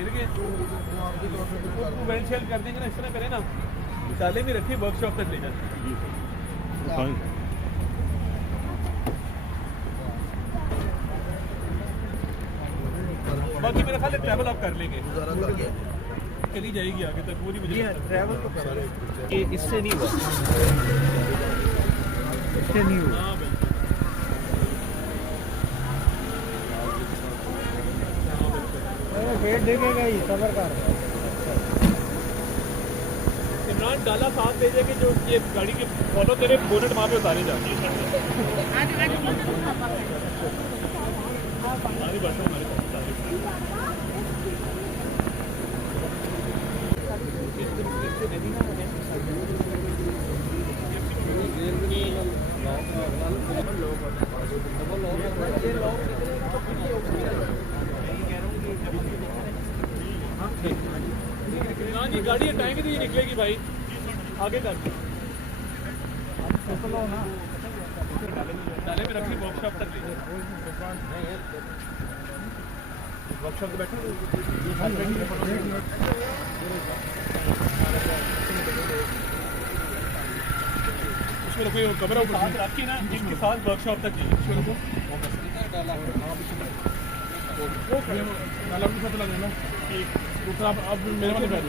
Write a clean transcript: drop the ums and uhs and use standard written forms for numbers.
गिर गए तो वेल शेल कर देंगे ना, इस तरह करें ना, ताले में रखिए वर्कशॉप तक लेकर। बाकी मेरा ख्याल है ट्रैवल आप कर लेंगे, चली जाएगी आगे तक पूरी मुझे ट्रैवल तो कर ये इससे नहीं हुआ, इससे नहीं हुआ। हाँ गेट देखेगा ही सबर कर। इमरान डाला साथ भेजे कि जो ये गाड़ी के फॉलो तेरे बोनट वहाँ पे उतारे जाते हैं। ये गाड़ी हटाएंगे तो ये निकलेगी भाई, आगे कर डाले में रखी वर्कशॉप तक ले वर्कशॉप पे बैठो। उसमें रखो कमरा ऊपर रखी ना, इसके साथ वर्कशॉप तक चाहिए। वो खड़े हो नाला भी पता लग रहा है ना, दूसरा अब मेरे वाले बैठ